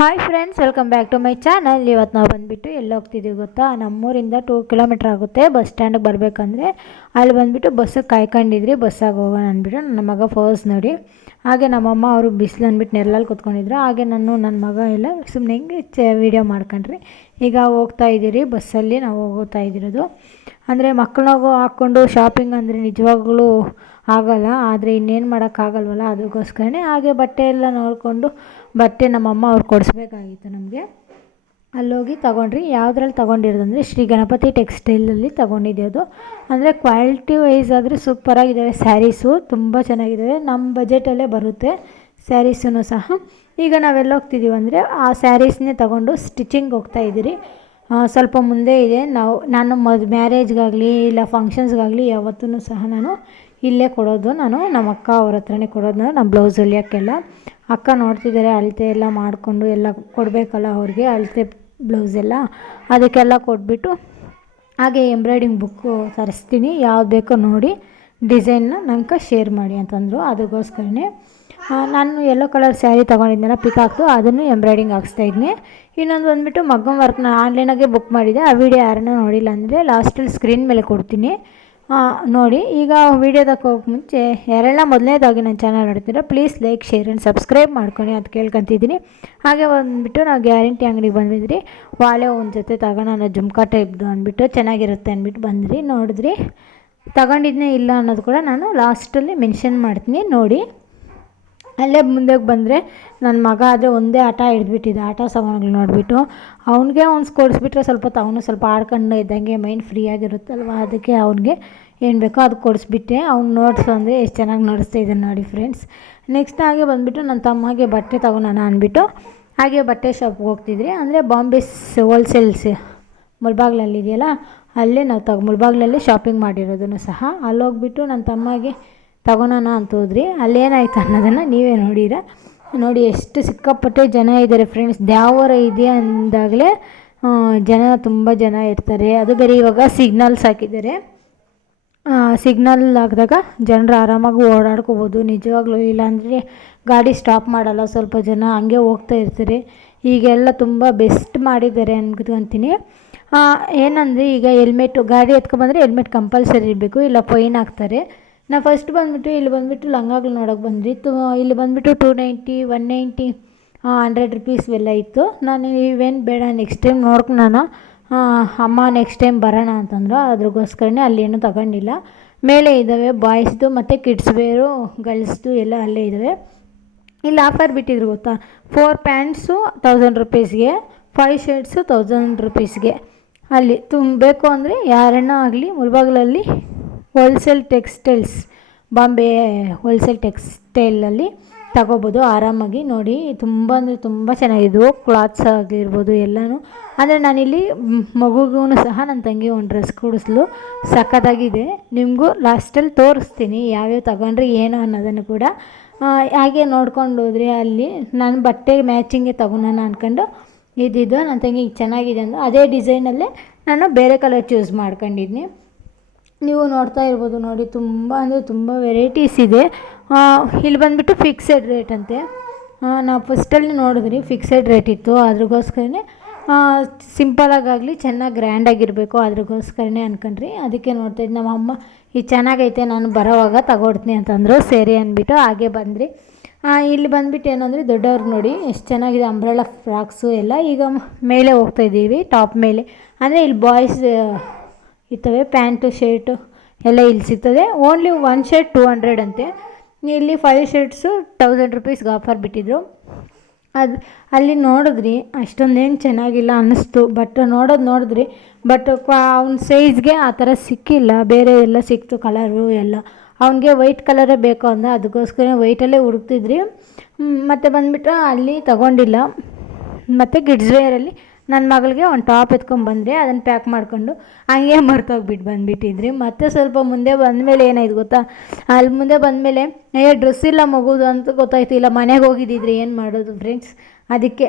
Hi friends welcome back to my channel ಇವತ್ತು ನಾವು ಬಂದುಬಿಟ್ಟು ಎಲ್ಲಿ ಹೋಗ್ತಿದ್ದೀವಿ ಗೊತ್ತಾ? ನಮ್ಮೂರಿಂದ ಟೂ ಕಿಲೋಮೀಟ್ರ್ ಆಗುತ್ತೆ. ಬಸ್ ಸ್ಟ್ಯಾಂಡಿಗೆ ಬರಬೇಕಂದ್ರೆ ಅಲ್ಲಿ ಬಂದುಬಿಟ್ಟು ಬಸ್ಸಿಗೆ ಕಾಯ್ಕೊಂಡಿದ್ರಿ. ಬಸ್ಸಾಗಿ ಹೋಗೋಣ ಅಂದ್ಬಿಟ್ಟು ನನ್ನ ಮಗ ಫಸ್ಟ್ ನೋಡಿ. ಹಾಗೆ ನಮ್ಮಮ್ಮ ಅವರು ಬಿಸಿಲು ಅಂದ್ಬಿಟ್ಟು ನೆರಳಲ್ಲಿ ಕೂತ್ಕೊಂಡಿದ್ರು. ಹಾಗೆ ನಾನು ನನ್ನ ಮಗ ಎಲ್ಲ ಸುಮ್ಮನೆ ಹಿಂಗೆ ಚ ವೀಡಿಯೋ ಮಾಡ್ಕೊಂಡ್ರಿ. ಈಗ ಹೋಗ್ತಾ ಇದ್ದೀರಿ. ಬಸ್ಸಲ್ಲಿ ನಾವು ಹೋಗ್ತಾ ಇದ್ದಿರೋದು ಅಂದರೆ ಮಕ್ಕಳನ್ನ ಹಾಕ್ಕೊಂಡು ಶಾಪಿಂಗ್ ಅಂದರೆ ನಿಜವಾಗ್ಲೂ ಆಗಲ್ಲ. ಆದರೆ ಇನ್ನೇನು ಮಾಡೋಕ್ಕಾಗಲ್ವಲ್ಲ? ಅದಕ್ಕೋಸ್ಕರನೇ ಹಾಗೆ ಬಟ್ಟೆ ಎಲ್ಲ ನೋಡಿಕೊಂಡು ಬಟ್ಟೆ ನಮ್ಮಮ್ಮ ಅವ್ರು ಕೊಡಿಸ್ಬೇಕಾಗಿತ್ತು ನಮಗೆ. ಅಲ್ಲೋಗಿ ತೊಗೊಂಡ್ರಿ. ಯಾವುದ್ರಲ್ಲಿ ತೊಗೊಂಡಿರೋದಂದರೆ ಶ್ರೀ ಗಣಪತಿ ಟೆಕ್ಸ್ಟೈಲಲ್ಲಿ ತೊಗೊಂಡಿದ್ದು ಅಂದರೆ ಕ್ವಾಲಿಟಿ ವೈಸ್ ಆದರೆ ಸೂಪರಾಗಿದ್ದಾವೆ ಸ್ಯಾರೀಸು ತುಂಬ ಚೆನ್ನಾಗಿದ್ದಾವೆ ನಮ್ಮ ಬಜೆಟಲ್ಲೇ ಬರುತ್ತೆ ಸ್ಯಾರೀಸೂ ಸಹ. ಈಗ ನಾವೆಲ್ಲ ಹೋಗ್ತಿದ್ದೀವಿ ಅಂದರೆ ಆ ಸ್ಯಾರೀಸ್ನೇ ತೊಗೊಂಡು ಸ್ಟಿಚಿಂಗ್ ಹೋಗ್ತಾ ಇದ್ದೀರಿ. ಸ್ವಲ್ಪ ಮುಂದೆ ಇದೆ. ನಾವು, ನಾನು ಮದ್ ಮ್ಯಾರೇಜ್ಗಾಗಲಿ ಇಲ್ಲ ಫಂಕ್ಷನ್ಸ್ಗಾಗಲಿ ಯಾವತ್ತೂ ಸಹ ನಾನು ಇಲ್ಲೇ ಕೊಡೋದು. ನಾನು ನಮ್ಮ ಅಕ್ಕ ಅವ್ರ ಹತ್ರನೇ ಕೊಡೋದು. ನಮ್ಮ ಬ್ಲೌಸ್ ಹೊಲಿಯೋಕ್ಕೆಲ್ಲ. ಅಕ್ಕ ನೋಡ್ತಿದ್ದಾರೆ ಅಳತೆ ಎಲ್ಲ ಮಾಡಿಕೊಂಡು ಎಲ್ಲ ಕೊಡಬೇಕಲ್ಲ ಅವ್ರಿಗೆ, ಅಳತೆ ಬ್ಲೌಸ್ ಎಲ್ಲ. ಅದಕ್ಕೆಲ್ಲ ಕೊಟ್ಬಿಟ್ಟು ಹಾಗೆ ಎಂಬ್ರಾಯ್ಡಿಂಗ್ ಬುಕ್ಕು ತರಿಸ್ತೀನಿ. ಯಾವ್ದು ಬೇಕೋ ನೋಡಿ ಡಿಸೈನ್ನ ನಂಗೆ ಶೇರ್ ಮಾಡಿ ಅಂತಂದರು. ಅದಕ್ಕೋಸ್ಕರನೇ ನಾನು ಯೆಲ್ಲೋ ಕಲರ್ ಸ್ಯಾರಿ ತೊಗೊಂಡಿದ್ದೆನಲ್ಲ ಪಿಕಾಕ್ದು ಅದನ್ನು ಎಂಬ್ರಾಯ್ಡಿಂಗ್ ಹಾಕ್ಸ್ತಾಯಿದ್ನಿ ಇನ್ನೊಂದು ಬಂದುಬಿಟ್ಟು ಮಗ್ಗಮ್ ವರ್ಕ್ನ ಆನ್ಲೈನಾಗೆ ಬುಕ್ ಮಾಡಿದೆ. ಆ ವಿಡಿಯೋ ಯಾರನ್ನೂ ನೋಡಿಲ್ಲ ಅಂದರೆ ಲಾಸ್ಟಲ್ಲಿ ಸ್ಕ್ರೀನ್ ಮೇಲೆ ಕೊಡ್ತೀನಿ. ನೋಡಿ, ಈಗ ವೀಡಿಯೋದಕ್ಕೆ ಹೋಗಿ ಮುಂಚೆ ಯಾರೆಲ್ಲ ಮೊದಲನೇದಾಗಿ ನನ್ನ ಚಾನಲ್ ನೋಡ್ತೀರಾ please like share and subscribe ಮಾಡ್ಕೊಳ್ಳಿ ಅಂತ ಕೇಳ್ಕೊತಿದ್ದೀನಿ. ಹಾಗೆ ಬಂದುಬಿಟ್ಟು ನಾವು ಗ್ಯಾರಂಟಿ ಅಂಗಡಿಗೆ ಬಂದಿದ್ರಿ. ವಾಳೆ ಒಂದು ಜೊತೆ ತಗೋಣ ಜುಮ್ಕಾ ಟೈಪ್ದು ಅಂದ್ಬಿಟ್ಟು ಚೆನ್ನಾಗಿರುತ್ತೆ ಅಂದ್ಬಿಟ್ಟು ಬಂದ್ರಿ, ನೋಡಿದ್ರಿ. ತಗೊಂಡಿದ್ನೇ ಇಲ್ಲ ಅನ್ನೋದು ಕೂಡ ನಾನು ಲಾಸ್ಟಲ್ಲಿ ಮೆನ್ಷನ್ ಮಾಡ್ತೀನಿ, ನೋಡಿ. ಅಲ್ಲೇ ಮುಂದೆ ಬಂದರೆ ನನ್ನ ಮಗ ಆದರೆ ಒಂದೇ ಆಟ ಹಿಡಿದ್ಬಿಟ್ಟಿದ್ದ ಆಟ ಸಾಮಾನುಗಳು ನೋಡಿಬಿಟ್ಟು. ಅವ್ನಿಗೆ ಒಂದು ಕೊಡಿಸ್ಬಿಟ್ರೆ ಸ್ವಲ್ಪ ಅವನು ಸ್ವಲ್ಪ ಆಡ್ಕೊಂಡು ಇದ್ದಂಗೆ ಮೈಂಡ್ ಫ್ರೀ ಆಗಿರುತ್ತಲ್ವ? ಅದಕ್ಕೆ ಅವ್ನಿಗೆ ಏನು ಬೇಕೋ ಅದು ಕೊಡಿಸ್ಬಿಟ್ಟೆ. ಅವ್ನು ನೋಡ್ಸು ಅಂದರೆ ಎಷ್ಟು ಚೆನ್ನಾಗಿ ನೋಡಿಸ್ತಾ ಇದ್ದಾನೆ ನೋಡಿ ಫ್ರೆಂಡ್ಸ್ ನೆಕ್ಸ್ಟ್ ಹಾಗೆ ಬಂದುಬಿಟ್ಟು ನನ್ನ ತಮ್ಮಗೆ ಬಟ್ಟೆ ತೊಗೊಳೋಣ ಅಂದ್ಬಿಟ್ಟು ಹಾಗೆ ಬಟ್ಟೆ ಶಾಪ್ಗೆ ಹೋಗ್ತಿದ್ರಿ. ಅಂದರೆ ಬಾಂಬೆಸ್ ಹೋಲ್ಸೇಲ್ಸ್ ಮುಳ್ಬಾಗ್ಲಲ್ಲಿ ಇದೆಯಲ್ಲ, ಅಲ್ಲೇ ನಾವು ತಗೊ, ಮುಳ್ಬಾಗ್ಲಲ್ಲಿ ಶಾಪಿಂಗ್ ಮಾಡಿರೋದನ್ನು ಸಹ. ಅಲ್ಲೋಗ್ಬಿಟ್ಟು ನನ್ನ ತಮ್ಮಗೆ ತಗೊಳೋಣ ಅಂತ ಹೋದ್ರಿ. ಅಲ್ಲೇನಾಯ್ತು ಅನ್ನೋದನ್ನು ನೀವೇ ನೋಡಿರ. ನೋಡಿ ಎಷ್ಟು ಸಿಕ್ಕಾಪಟ್ಟೆ ಜನ ಇದ್ದಾರೆ ಫ್ರೆಂಡ್ಸ್ ದ್ಯಾವರ ಇದೆ ಅಂದಾಗಲೇ ಜನ ತುಂಬ ಜನ ಇರ್ತಾರೆ. ಅದು ಬೇರೆ ಇವಾಗ ಸಿಗ್ನಲ್ಸ್ ಹಾಕಿದ್ದಾರೆ. ಸಿಗ್ನಲ್ ಹಾಕಿದಾಗ ಜನರು ಆರಾಮಾಗಿ ಓಡಾಡ್ಕೋಬೋದು. ನಿಜವಾಗ್ಲೂ ಇಲ್ಲಾಂದರೆ ಗಾಡಿ ಸ್ಟಾಪ್ ಮಾಡಲ್ಲ, ಸ್ವಲ್ಪ ಜನ ಹಂಗೆ ಹೋಗ್ತಾ ಇರ್ತಾರೆ. ಈಗೆಲ್ಲ ತುಂಬ ಬೆಸ್ಟ್ ಮಾಡಿದ್ದಾರೆ ಅನ್ಕೊಂತೀನಿ ಏನಂದರೆ ಈಗ ಹೆಲ್ಮೆಟ್ಟು ಗಾಡಿ ಎತ್ಕೊಂಬಂದರೆ ಹೆಲ್ಮೆಟ್ ಕಂಪಲ್ಸರಿ ಇರಬೇಕು, ಇಲ್ಲ ಫೈನ್ ಹಾಕ್ತಾರೆ ನಾವು ಫಸ್ಟ್ ಬಂದುಬಿಟ್ಟು ಇಲ್ಲಿ ಬಂದುಬಿಟ್ಟು ಲಂಗಾಗಳು ನೋಡೋಕೆ ಬಂದ್ವಿ. ತು, ಇಲ್ಲಿ ಬಂದುಬಿಟ್ಟು two ninety one ninety hundred rupees ಎಲ್ಲ ಇತ್ತು. ನಾನು ಇವೇನು ಬೇಡ ನೆಕ್ಸ್ಟ್ ಟೈಮ್ ನೋಡ್ಕೊಳೋಣ ಅಮ್ಮ ನೆಕ್ಸ್ಟ್ ಟೈಮ್ ಬರೋಣ ಅಂತಂದ್ರೆ. ಅದ್ರಗೋಸ್ಕರನೇ ಅಲ್ಲೇನು ತಗೊಂಡಿಲ್ಲ. ಮೇಲೆ ಇದ್ದಾವೆ ಬಾಯ್ಸ್ದು ಮತ್ತು ಕಿಡ್ಸ್ ವೇರು ಗರ್ಲ್ಸ್ದು ಎಲ್ಲ ಅಲ್ಲೇ ಇದ್ದಾವೆ ಇಲ್ಲಿ ಆಫರ್ ಬಿಟ್ಟಿದ್ರು ಗೊತ್ತಾ? ಫೋರ್ ಪ್ಯಾಂಟ್ಸು ತೌಸಂಡ್ ರುಪೀಸ್ಗೆ ಫೈವ್ ಶರ್ಟ್ಸು ತೌಸಂಡ್ ರುಪೀಸ್ಗೆ ಅಲ್ಲಿ ತುಂಬಬೇಕು ಅಂದರೆ ಯಾರನ್ನ ಆಗಲಿ, ಮುಲ್ಬಾಗ್ಲಲ್ಲಿ ಹೋಲ್ಸೇಲ್ ಟೆಕ್ಸ್ಟೈಲ್ಸ್ ಬಾಂಬೆ ಹೋಲ್ಸೇಲ್ ಟೆಕ್ಸ್ಟೈಲಲ್ಲಿ ತಗೋಬೋದು. ಆರಾಮಾಗಿ ನೋಡಿ, ತುಂಬ ಅಂದರೆ ತುಂಬ ಚೆನ್ನಾಗಿದ್ವು ಕ್ಲಾತ್ಸ್ ಆಗಿರ್ಬೋದು ಎಲ್ಲನೂ. ಅಂದರೆ ನಾನಿಲ್ಲಿ ಮಗುಗೂ ಸಹ ನನ್ನ ತಂಗಿ ಒಂದು ಡ್ರೆಸ್ ಕೊಡಿಸ್ಲು. ಸಖತ್ತಾಗಿದೆ. ನಿಮಗೂ ಲಾಸ್ಟಲ್ಲಿ ತೋರಿಸ್ತೀನಿ ಯಾವ್ಯಾವ ತಗೊಂಡ್ರೆ, ಏನು ಅನ್ನೋದನ್ನು ಕೂಡ. ಹಾಗೆ ನೋಡ್ಕೊಂಡು ಹೋದ್ರೆ ಅಲ್ಲಿ ನಾನು ಬಟ್ಟೆ ಮ್ಯಾಚಿಂಗೇ ತೊಗೊಳೋಣ ಅಂದ್ಕೊಂಡು ಇದ್ದಿದ್ದು ನನ್ನ ತಂಗಿ ಚೆನ್ನಾಗಿದೆ ಅಂದು ಅದೇ ಡಿಸೈನಲ್ಲೇ ನಾನು ಬೇರೆ ಕಲರ್ ಚೂಸ್ ಮಾಡ್ಕೊಂಡಿದ್ನಿ. ನೀವು ನೋಡ್ತಾ ಇರ್ಬೋದು ನೋಡಿ, ತುಂಬ ಅಂದರೆ ತುಂಬ ವೆರೈಟೀಸ್ ಇದೆ. ಇಲ್ಲಿ ಬಂದುಬಿಟ್ಟು ಫಿಕ್ಸೆಡ್ ರೇಟ್ ಅಂತೆ. ನಾವು ಫಸ್ಟಲ್ಲಿ ನೋಡಿದ್ರಿ ಫಿಕ್ಸೆಡ್ ರೇಟ್ ಇತ್ತು. ಅದ್ರಿಗೋಸ್ಕರನೇ ಸಿಂಪಲಾಗಾಗಲಿ ಚೆನ್ನಾಗಿ ಗ್ರ್ಯಾಂಡಾಗಿರಬೇಕು ಅದ್ರಿಗೋಸ್ಕರನೇ ಅನ್ಕೊಂಡ್ರಿ. ಅದಕ್ಕೆ ನೋಡ್ತಾಯಿದ್ದು ನಮ್ಮ ಅಮ್ಮ ಈ ಚೆನ್ನಾಗೈತೆ, ನಾನು ಬರೋವಾಗ ತಗೊಡ್ತೀನಿ ಅಂತಂದರು. ಸರಿ ಅಂದ್ಬಿಟ್ಟು ಹಾಗೆ ಬಂದ್ರಿ. ಇಲ್ಲಿ ಬಂದುಬಿಟ್ಟು ಏನು ಅಂದರೆ ದೊಡ್ಡವ್ರಿಗೆ ನೋಡಿ, ಎಷ್ಟು ಚೆನ್ನಾಗಿದೆ ಅಂಬ್ರೆಲಾ ಫ್ರಾಕ್ಸು ಎಲ್ಲ. ಈಗ ಮೇಲೆ ಹೋಗ್ತಾಯಿದ್ದೀವಿ ಟಾಪ್ ಮೇಲೆ. ಅಂದರೆ ಇಲ್ಲಿ ಬಾಯ್ಸ್ ಇರ್ತವೆ, ಪ್ಯಾಂಟು, ಶರ್ಟು ಎಲ್ಲ ಇಲ್ಲಿ ಸಿಗ್ತದೆ. Only one shirt two hundred ಅಂತೆ. ಇಲ್ಲಿ ಫೈವ್ ಶರ್ಟ್ಸು ತೌಸಂಡ್ ರುಪೀಸ್ಗೆ ಆಫರ್ ಬಿಟ್ಟಿದ್ರು. ಅದು, ಅಲ್ಲಿ ನೋಡಿದ್ರಿ, ಅಷ್ಟೊಂದೇನು ಚೆನ್ನಾಗಿಲ್ಲ ಅನ್ನಿಸ್ತು ಬಟ್ ನೋಡೋದು ನೋಡಿದ್ರಿ ಬಟ್ ಅವ್ನ ಸೈಜ್ಗೆ ಆ ಥರ ಸಿಕ್ಕಿಲ್ಲ, ಬೇರೆ ಎಲ್ಲ ಸಿಕ್ತು ಕಲರು ಎಲ್ಲ. ಅವನಿಗೆ ವೈಟ್ ಕಲರೇ ಬೇಕು ಅಂದ ಅದಕ್ಕೋಸ್ಕರ ವೈಟಲ್ಲೇ ಹುಡುಕ್ತಿದ್ರಿ. ಮತ್ತು ಬಂದುಬಿಟ್ಟು ಅಲ್ಲಿ ತಗೊಂಡಿಲ್ಲ. ಮತ್ತು ಕಿಡ್ಸ್ ವೇರಲ್ಲಿ ನನ್ನ ಮಗಳಿಗೆ ಒಂದು ಟಾಪ್ ಎತ್ಕೊಂಡ್ಬಂದ್ರೆ ಅದನ್ನು ಪ್ಯಾಕ್ ಮಾಡ್ಕೊಂಡು ಹಂಗೆ ಮರ್ತೋಗ್ಬಿಟ್ಟು ಬಂದುಬಿಟ್ಟಿದ್ರಿ. ಮತ್ತೆ ಸ್ವಲ್ಪ ಮುಂದೆ ಬಂದಮೇಲೆ ಏನಾಯ್ತು ಗೊತ್ತಾ? ಅಲ್ಲಿ ಮುಂದೆ ಬಂದಮೇಲೆ, ಏ ಡ್ರೆಸ್ ಇಲ್ಲ ಮಗುದು ಅಂತ ಗೊತ್ತಾಯ್ತು ಇಲ್ಲ ಮನೆಗೆ ಹೋಗಿದ್ದಿದ್ರಿ, ಏನು ಮಾಡೋದು ಫ್ರೆಂಡ್ಸ್ ಅದಕ್ಕೆ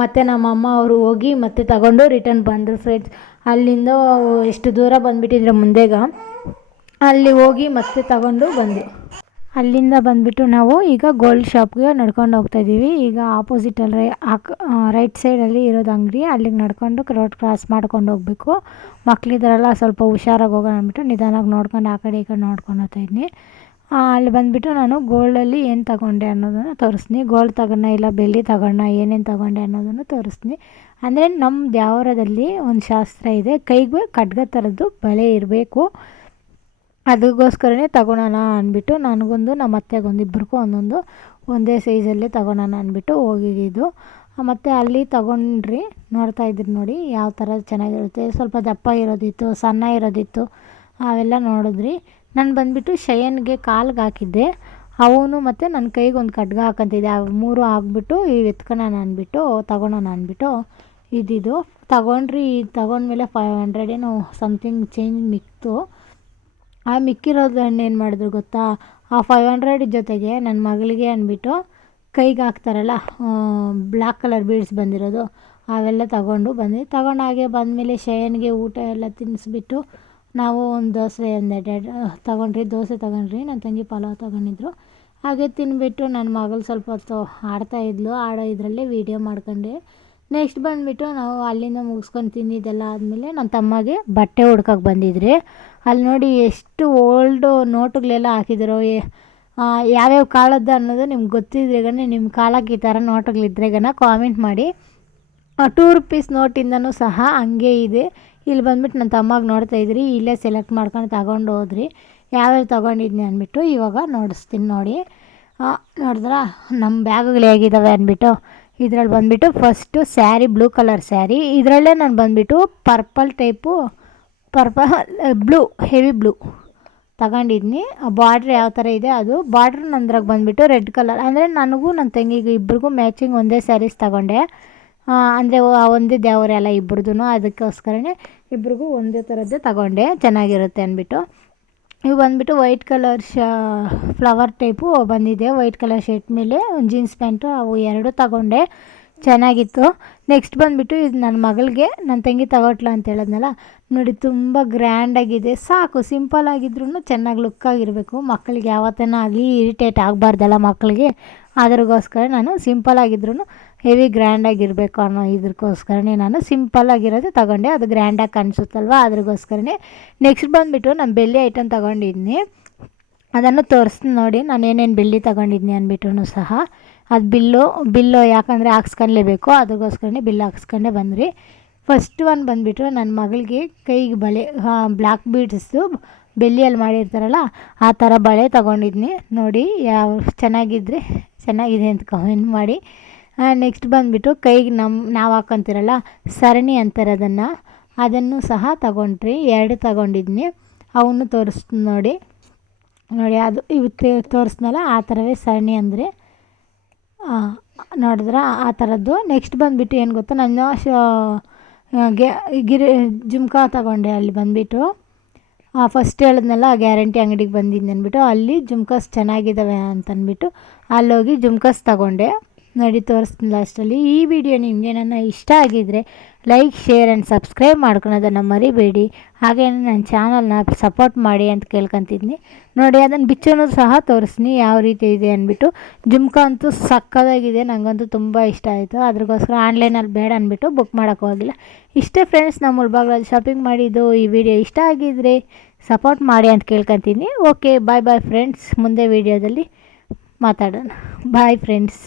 ಮತ್ತೆ ನಮ್ಮ ಅಮ್ಮ ಅವರು ಹೋಗಿ ಮತ್ತೆ ತಗೊಂಡು ರಿಟರ್ನ್ ಬಂದರು ಫ್ರೆಂಡ್ಸ್ ಅಲ್ಲಿಂದ ಎಷ್ಟು ದೂರ ಬಂದುಬಿಟ್ಟಿದ್ರೆ ಮುಂದೆಗ, ಅಲ್ಲಿ ಹೋಗಿ ಮತ್ತೆ ತಗೊಂಡು ಬಂದು ಅಲ್ಲಿಂದ ಬಂದುಬಿಟ್ಟು ನಾವು ಈಗ ಗೋಲ್ಡ್ ಶಾಪ್ಗೆ ನಡ್ಕೊಂಡು ಹೋಗ್ತಾ ಇದ್ದೀವಿ. ಈಗ ಆಪೋಸಿಟಲ್ಲಿ ಆಕ್ ರೈಟ್ ಸೈಡಲ್ಲಿ ಇರೋದು ಅಂಗಡಿ, ಅಲ್ಲಿಗೆ ನಡ್ಕೊಂಡು ರೋಡ್ ಕ್ರಾಸ್ ಮಾಡ್ಕೊಂಡು ಹೋಗಬೇಕು. ಮಕ್ಳಿದ್ದಾರಲ್ಲ ಸ್ವಲ್ಪ ಹುಷಾರಾಗಿ ಹೋಗೋಣ ಅಂದ್ಬಿಟ್ಟು ನಿಧಾನಾಗಿ ನೋಡ್ಕೊಂಡು ಆ ಕಡೆ ಈ ಕಡೆ ನೋಡ್ಕೊಂಡು ಹೋಗ್ತಾ ಇದ್ದೀನಿ ಅಲ್ಲಿ ಬಂದುಬಿಟ್ಟು ನಾನು ಗೋಲ್ಡಲ್ಲಿ ಏನು ತಗೊಂಡೆ ಅನ್ನೋದನ್ನು ತೋರಿಸ್ತೀನಿ. ಗೋಲ್ಡ್ ತಗೊಂಡ ಇಲ್ಲ, ಬೆಳ್ಳಿ ತಗೊಂಡ ಏನೇನು ತಗೊಂಡೆ ಅನ್ನೋದನ್ನು ತೋರಿಸ್ತೀನಿ. ಅಂದರೆ ನಮ್ಮ ದ್ಯಾವರದಲ್ಲಿ ಒಂದು ಶಾಸ್ತ್ರ ಇದೆ, ಕೈಗೆ ಖಡ್ಗ ಥರದ್ದು ಬಳೆ ಇರಬೇಕು. ಅದಕ್ಕೋಸ್ಕರನೇ ತಗೊಳೋಣ ಅಂದ್ಬಿಟ್ಟು ನನಗೊಂದು ನಮ್ಮ ಅತ್ತೆಗೊಂದು ಇಬ್ಬರಿಗೂ ಒಂದೊಂದು, ಒಂದೇ ಸೈಜಲ್ಲಿ ತಗೊಳೋಣ ಅಂದ್ಬಿಟ್ಟು ಹೋಗಿದ್ದು. ಮತ್ತು ಅಲ್ಲಿ ತಗೊಂಡ್ರಿ, ನೋಡ್ತಾ ಇದ್ರಿ ನೋಡಿ ಯಾವ ಥರ ಚೆನ್ನಾಗಿರುತ್ತೆ. ಸ್ವಲ್ಪ ದಪ್ಪ ಇರೋದಿತ್ತು, ಸಣ್ಣ ಇರೋದಿತ್ತು, ಅವೆಲ್ಲ ನೋಡಿದ್ರಿ. ನಾನು ಬಂದುಬಿಟ್ಟು ಶಯನ್ಗೆ ಕಾಲ್ಗೆ ಹಾಕಿದ್ದೆ. ಅವನು ಮತ್ತು ನನ್ನ ಕೈಗೆ ಒಂದು ಖಡ್ಗ ಹಾಕಂತಿದ್ದೆ. ಆ ಮೂರು ಹಾಕ್ಬಿಟ್ಟು ಇವು ಎತ್ಕೊಳ್ಳೋಣ ಅಂದ್ಬಿಟ್ಟು ತಗೊಳೋಣ ಅಂದ್ಬಿಟ್ಟು ಇದ್ದಿದ್ದು. ತಗೊಂಡ್ರಿ, ತಗೊಂಡ್ಮೇಲೆ ಫೈವ್ ಹಂಡ್ರೆಡ್ ಏನೋ ಸಮಥಿಂಗ್ ಚೇಂಜ್ ಮಿಕ್ತು. ಆ ಮಿಕ್ಕಿರೋದನ್ನು ಏನು ಮಾಡಿದ್ರು ಗೊತ್ತಾ? ಆ ಫೈವ್ ಹಂಡ್ರೆಡ್ ಜೊತೆಗೆ ನನ್ನ ಮಗಳಿಗೆ ಅಂದ್ಬಿಟ್ಟು ಕೈಗೆ ಹಾಕ್ತಾರಲ್ಲ ಬ್ಲ್ಯಾಕ್ ಕಲರ್ ಬೀಡ್ಸ್ ಬಂದಿರೋದು, ಅವೆಲ್ಲ ತಗೊಂಡು ಬಂದ್ವಿ. ತಗೊಂಡು ಹಾಗೆ ಬಂದಮೇಲೆ ಶಯನ್ಗೆ ಊಟ ಎಲ್ಲ ತಿನ್ನಿಸ್ಬಿಟ್ಟು ನಾವು ಒಂದು ದೋಸೆ ಒಂದು ತಗೊಂಡ್ರಿ, ದೋಸೆ ತಗೊಂಡ್ರಿ ನನ್ನ ತಂಗಿ ಪಲಾವ್ ತಗೊಂಡಿದ್ರು. ಹಾಗೆ ತಿನ್ಬಿಟ್ಟು ನನ್ನ ಮಗಳು ಸ್ವಲ್ಪ ಹೊತ್ತು ಆಡ್ತಾಯಿದ್ಲು ಆಡೋ ಇದರಲ್ಲೇ ವೀಡಿಯೋ ಮಾಡ್ಕೊಂಡೆ. ನೆಕ್ಸ್ಟ್ ಬಂದುಬಿಟ್ಟು ನಾವು ಅಲ್ಲಿಂದ ಮುಗಿಸ್ಕೊಂಡು ತಿಂದಿದ್ದೆಲ್ಲ ಆದಮೇಲೆ ನನ್ನ ತಮ್ಮಗೆ ಬಟ್ಟೆ ಹುಡ್ಕಕ್ಕೆ ಬಂದಿದ್ರಿ. ಅಲ್ಲಿ ನೋಡಿ ಎಷ್ಟು ಓಲ್ಡು ನೋಟುಗಳೆಲ್ಲ ಹಾಕಿದ್ರು ಯಾವ್ಯಾವ ಕಾಲದ್ದು ಅನ್ನೋದು ನಿಮ್ಗೆ ಗೊತ್ತಿದ್ರೆಗನೆ ನಿಮ್ಮ ಕಾಲಕ್ಕೆ ಈ ಥರ ನೋಟುಗಳಿದ್ರೆಗನ ಕಾಮೆಂಟ್ ಮಾಡಿ. ಟೂ ರುಪೀಸ್ ನೋಟಿಂದನೂ ಸಹ ಹಂಗೆ ಇದೆ. ಇಲ್ಲಿ ಬಂದ್ಬಿಟ್ಟು ನನ್ನ ತಮ್ಮಗೆ ನೋಡ್ತಾ ಇದ್ರಿ, ಇಲ್ಲೇ ಸೆಲೆಕ್ಟ್ ಮಾಡ್ಕೊಂಡು ತಗೊಂಡು ಹೋದ್ರಿ. ಯಾವ್ಯಾವ ತೊಗೊಂಡಿದ್ನಿ ಅಂದ್ಬಿಟ್ಟು ಇವಾಗ ನೋಡಿಸ್ತೀನಿ ನೋಡಿ. ನೋಡಿದ್ರ ನಮ್ಮ ಬ್ಯಾಗ್ಗಳು ಹೇಗಿದ್ದಾವೆ ಅಂದ್ಬಿಟ್ಟು. ಇದ್ರಲ್ಲಿ ಬಂದುಬಿಟ್ಟು first sari blue colour sari. ಇದರಲ್ಲೇ ನಾನು ಬಂದುಬಿಟ್ಟು purple type purple blue heavy blue ತಗೊಂಡಿದ್ನಿ. Border ಯಾವ ಥರ ಇದೆ ಅದು. ಬಾರ್ಡ್ರ್ ನಂದ್ರಾಗ ಬಂದುಬಿಟ್ಟು ರೆಡ್ ಕಲರ್ ಅಂದರೆ ನನಗೂ ನನ್ನ ತಂಗಿಗೆ ಇಬ್ರಿಗೂ ಮ್ಯಾಚಿಂಗ್ ಒಂದೇ ಸ್ಯಾರೀಸ್ ತಗೊಂಡೆ. ಅಂದರೆ ಒಂದೇ ದೇವರೆಲ್ಲ ಇಬ್ಬರದು ಅದಕ್ಕೋಸ್ಕರನೇ ಇಬ್ರಿಗೂ ಒಂದೇ ಥರದ್ದೇ ತಗೊಂಡೆ. ಚೆನ್ನಾಗಿರುತ್ತೆ ಅಂದ್ಬಿಟ್ಟು. ಇವು ಬಂದುಬಿಟ್ಟು ವೈಟ್ ಕಲರ್ ಶಾ, ಫ್ಲವರ್ ಟೈಪು ಬಂದಿದೆ. ವೈಟ್ ಕಲರ್ ಶರ್ಟ್ ಮೇಲೆ ಜೀನ್ಸ್ ಪ್ಯಾಂಟು, ಅವು ಎರಡು ತಗೊಂಡೆ. ಚೆನ್ನಾಗಿತ್ತು. ನೆಕ್ಸ್ಟ್ ಬಂದುಬಿಟ್ಟು ಇದು ನನ್ನ ಮಗಳಿಗೆ, ನನ್ನ ತಂಗಿ ತಗೊಟ್ಲ ಅಂತ ಹೇಳಿದ್ನಲ್ಲ. ನೋಡಿ, ತುಂಬ ಗ್ರ್ಯಾಂಡಾಗಿದೆ ಸಾಕು ಸಿಂಪಲ್ ಆಗಿದ್ರೂ ಚೆನ್ನಾಗಿ ಲುಕ್ಕಾಗಿರಬೇಕು ಮಕ್ಕಳಿಗೆ ಯಾವತ್ತನ ಆಗಲಿ ಇರಿಟೇಟ್ ಆಗಬಾರ್ದಲ್ಲ ಮಕ್ಕಳಿಗೆ. ಅದ್ರಗೋಸ್ಕರ ನಾನು ಸಿಂಪಲಾಗಿದ್ರೂ ಹೆವಿ ಗ್ರ್ಯಾಂಡಾಗಿರಬೇಕು ಅನ್ನೋ ಇದಕ್ಕೋಸ್ಕರನೇ ನಾನು ಸಿಂಪಲ್ಲಾಗಿರೋದು ತಗೊಂಡೆ. ಅದು ಗ್ರ್ಯಾಂಡಾಗಿ ಕಾಣಿಸುತ್ತಲ್ವ? ಅದ್ರಿಗೋಸ್ಕರನೇ ನೆಕ್ಸ್ಟ್ ಬಂದುಬಿಟ್ಟು ನಾನು ಬೆಳ್ಳಿ ಐಟಮ್ ತಗೊಂಡಿದ್ನಿ. ಅದನ್ನು ತೋರಿಸ್ತೀನಿ ನೋಡಿ ನಾನು ಏನೇನು ಬೆಳ್ಳಿ ತಗೊಂಡಿದ್ನಿ ಅಂದ್ಬಿಟ್ಟು ಸಹ. ಅದು ಬಿಲ್ಲು ಬಿಲ್ಲು ಯಾಕಂದರೆ ಹಾಕ್ಸ್ಕೊಳ್ಲೇಬೇಕು ಅದಕ್ಕೋಸ್ಕರನೇ ಬಿಲ್ ಹಾಕ್ಸ್ಕೊಂಡೇ ಬಂದ್ರಿ ಫಸ್ಟ್ ಒನ್ ಬಂದುಬಿಟ್ಟು ನನ್ನ ಮಗಳಿಗೆ ಕೈಗೆ ಬಳೆ ಬ್ಲ್ಯಾಕ್ ಬೀಡ್ಸ್ದು ಬೆಳ್ಳಿಯಲ್ಲಿ ಮಾಡಿರ್ತಾರಲ್ಲ, ಆ ಥರ ಬಳೆ ತೊಗೊಂಡಿದ್ದೀನಿ ನೋಡಿ, ಯಾವ, ಚೆನ್ನಾಗಿದ್ರೆ, ಚೆನ್ನಾಗಿದೆ ಅಂತ ಕಮೆಂಟ್ ಮಾಡಿ. ನೆಕ್ಸ್ಟ್ ಬಂದುಬಿಟ್ಟು ಕೈಗೆ ನಮ್ಮ ನಾವು ಹಾಕ್ಕೊಂತೀರಲ್ಲ ಸರಣಿ ಅಂತಾರೆ ಅದನ್ನು ಅದನ್ನು ಸಹ ತಗೊಂಡ್ರಿ, ಎರಡು ತಗೊಂಡಿದ್ನಿ. ಅವನು ತೋರಿಸ್, ನೋಡಿ ನೋಡಿ, ಅದು ಇವು ತೋರಿಸ್ನಲ್ಲ, ಆ ಥರವೇ ಸರಣಿ ಅಂದರೆ ನೋಡಿದ್ರೆ, ಆ ಥರದ್ದು ನೆಕ್ಸ್ಟ್ ಬಂದುಬಿಟ್ಟು ಏನು ಗೊತ್ತಾ, ನಾನು ಗಿರಿ, ಜುಮ್ಕಾ ತಗೊಂಡೆ ಅಲ್ಲಿ ಬಂದುಬಿಟ್ಟು. ಫಸ್ಟ್ ಹೇಳಿದ್ನಲ್ಲ, ಗ್ಯಾರಂಟಿ ಅಂಗಡಿಗೆ ಬಂದಿದ್ದೆ ಅಂದ್ಬಿಟ್ಟು, ಅಲ್ಲಿ ಜುಮ್ಕಾಸ್ ಚೆನ್ನಾಗಿದ್ದಾವೆ ಅಂತಂದ್ಬಿಟ್ಟು ಅಲ್ಲೋಗಿ ಜುಮ್ಕಾಸ್ ತಗೊಂಡೆ. ನೋಡಿ, ತೋರಿಸ್ತೀನಿ ಲಾಸ್ಟಲ್ಲಿ ಈ ವಿಡಿಯೋ ನಿಮಗೆ ನನ್ನ ಇಷ್ಟ ಆಗಿದ್ದರೆ ಲೈಕ್ ಶೇರ್ ಆ್ಯಂಡ್ ಸಬ್ಸ್ಕ್ರೈಬ್ ಮಾಡ್ಕೊಳೋದನ್ನು ಮರಿಬೇಡಿ. ಹಾಗೆ ನನ್ನ ಚಾನಲ್ನ ಸಪೋರ್ಟ್ ಮಾಡಿ ಅಂತ ಕೇಳ್ಕೊತಿದ್ನಿ. ನೋಡಿ ಅದನ್ನು ಬಿಚ್ಚೋನು ಸಹ ತೋರಿಸ್ತೀನಿ ಯಾವ ರೀತಿ ಇದೆ ಅಂದ್ಬಿಟ್ಟು. ಜುಮ್ಕ ಅಂತೂ ಸಕ್ಕದಾಗಿದೆ ನನಗಂತೂ ತುಂಬ ಇಷ್ಟ ಆಯಿತು. ಅದ್ರಗೋಸ್ಕರ ಆನ್ಲೈನಲ್ಲಿ ಬೇಡ ಅಂದ್ಬಿಟ್ಟು ಬುಕ್ ಮಾಡೋಕ್ಕೆ ಹೋಗಿಲ್ಲ. ಇಷ್ಟೇ ಫ್ರೆಂಡ್ಸ್ ನಮ್ಮ ಮುಳ್ಬಾಗ್ಲಲ್ಲಿ ಶಾಪಿಂಗ್ ಮಾಡಿದ್ದು ಈ ವಿಡಿಯೋ ಇಷ್ಟ ಆಗಿದ್ದರೆ ಸಪೋರ್ಟ್ ಮಾಡಿ ಅಂತ ಕೇಳ್ಕೊತೀನಿ ಓಕೆ ಬಾಯ್ ಬಾಯ್ ಫ್ರೆಂಡ್ಸ್ ಮುಂದೆ ವಿಡಿಯೋದಲ್ಲಿ ಮಾತಾಡೋಣ. Bye friends